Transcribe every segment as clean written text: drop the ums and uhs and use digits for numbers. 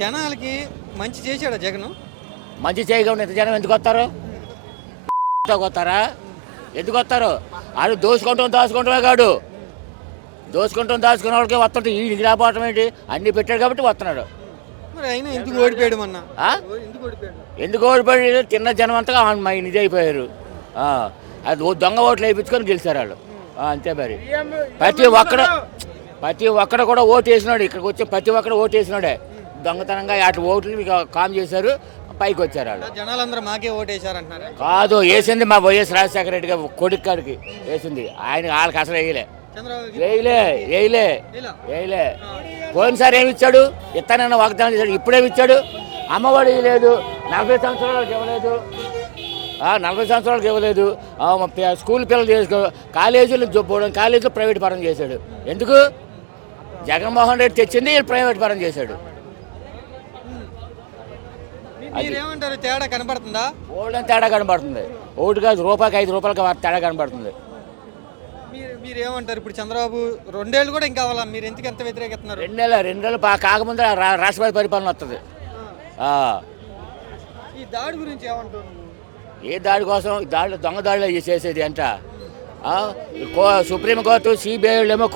జనాలకి మంచి చేశాడా జగన్? మంచి చేయకుండా ఇంత జనం ఎందుకు వస్తారు? వస్తారా? ఎందుకు వస్తారు? అది దాచుకుంటామే కాడు. దాచుకున్న వాళ్ళకి వస్తుంటే ఈ రాపోవటం ఏంటి? అన్ని పెట్టాడు కాబట్టి వస్తున్నాడు. మరి అయినా ఎందుకు ఓడిపోయాడు మొన్న? ఎందుకు ఓడిపోయాడు? తిన్న జనం అంతా ఇది అయిపోయారు. అది దొంగ ఓట్లు వేయించుకొని గెలిచారు వాళ్ళు. అంతే మరి. ప్రతి ఒక్కడు కూడా ఓటు వేసినాడు. ఇక్కడికి వచ్చి ప్రతి ఒక్కడు ఓటు వేసినాడే. దొంగతనంగా అటు ఓట్లు కామ్ చేశారు, పైకి వచ్చారు వాళ్ళు. జనాలందరూ మాకే ఓటు వేసారంటున్నారు. కాదు, వేసింది మా వైఎస్ రాజశేఖర రెడ్డి గారు కొడుకు కాడికి వేసింది. వాళ్ళకి అసలు వేయలే. పోయినసారి ఏమి ఇచ్చాడు? ఇస్తానన్న వాగ్దానం చేశాడు. ఇప్పుడేమి ఇచ్చాడు? అమ్మఒడి లేదు, 40 సంవత్సరాలకు ఇవ్వలేదు. 40 సంవత్సరాలకు ఇవ్వలేదు. స్కూల్ పిల్లలు చేసుకో, కాలేజీలు పోవడం, కాలేజీలో ప్రైవేట్ పరం చేశాడు. ఎందుకు? జగన్మోహన్ రెడ్డి తెచ్చింది ప్రైవేట్ పరం చేశాడు. మీరేమంటారు? తేడా కనబడుతుందా? ఓల్డెన్ తేడా కనబడుతుంది. ఓటు కాదు, రూపాయికి 5 రూపాయలకి తేడా కనబడుతుంది. మీరేమంటారు? ఇప్పుడు చంద్రబాబు 2 ఏళ్ళు కూడా ఇంకా అవ్వాలి, మీరు ఎందుకు ఎంత వ్యతిరేకిస్తున్నారు? 2 నెలలు కాకముందే రాష్ట్రపతి పరిపాలన వస్తుంది. ఈ దాడి గురించి ఏమంటారు? ఏ దాడి కోసం? దొంగ దాడిలో చేసేది అంట. సుప్రీంకోర్టు సిబిఐ ఏమో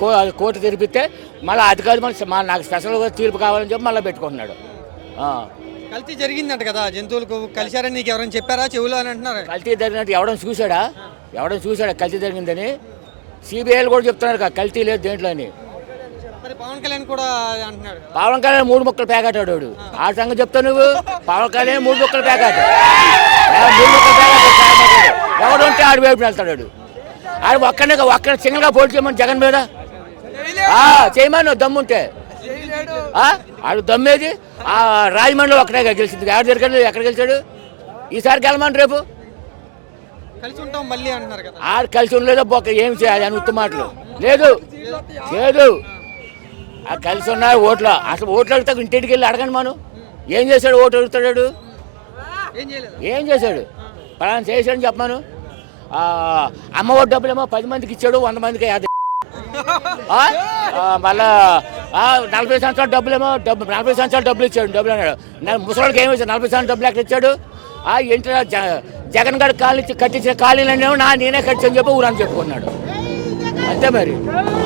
కోర్టు తెరిపిస్తే మళ్ళీ అది కాదు, మళ్ళీ నాకు స్పెషల్ తీర్పు కావాలని చెప్పి మళ్ళీ పెట్టుకుంటున్నాడు. కల్తీ జరిగిందంట కదా, జంతువులకు కలిశారని నీకు ఎవరైనా చెప్పారా చెవులు అని అంటున్నారు? కల్తీ జరిగినట్టు ఎవడని చూశాడా? కల్తీ జరిగిందని? సిబిఐలు కూడా చెప్తున్నారు కదా కల్తీ లేదు దేంట్లో అని. పవన్ కళ్యాణ్ కూడా అంటున్నాడు. పవన్ కళ్యాణ్ 3 ముక్కలు ప్యాకెట్ ఆ సంగతి చెప్తావు నువ్వు. పవన్ కళ్యాణ్ 3 ముక్కలు ప్యాకెట్, 3 ముక్కలు ప్యాకెట్. ఎవడు ఉంటే ఆడు వైపు వెళ్తాడు. ఆడు ఒక్కడ సింగిల్గా పోటీ చేయమని జగన్ మీద చేయమని దమ్ముంటే. ఆడు దమ్మేది రాజమండ్రిలో ఒక్కడే గెలిచింది. ఎక్కడ గెలిచాడు? ఈసారి గెలమని రేపు కలిసి ఉంటాం మళ్ళీ అంటున్నారు కదా. ఆడు కలిసి ఉండలేదో బొక్క ఏమి చేయాలి అని ఉత్తమ మాటలు లేదు. కలిసి ఉన్నారు ఓట్లు. అసలు ఓట్లు అడుగుతా ఇంటికి వెళ్ళి అడగండి. మనం ఏం చేశాడు? ఓటు అడుగుతాడు. ఏం చేశాడు? పలానా చేశాడని చెప్పాను. అమ్మ ఓటు డబ్బులేమో 10 మందికి ఇచ్చాడు, 100 మందికి మళ్ళా 40 సంవత్సరాల డబ్బులేమో 40 సంవత్సరాల డబ్బులు ఇచ్చాడు. డబ్బులు అన్నాడు. ముసలికి ఏమి ఇచ్చాడు? 40 సంవత్సరాల డబ్బులు ఎక్కడ ఇచ్చాడు? ఇంటి జగన్ గారు కట్టించిన ఖాళీలు నేనే కట్టించని చెప్పి ఊరని చెప్పుకున్నాడు. అంతే మరి.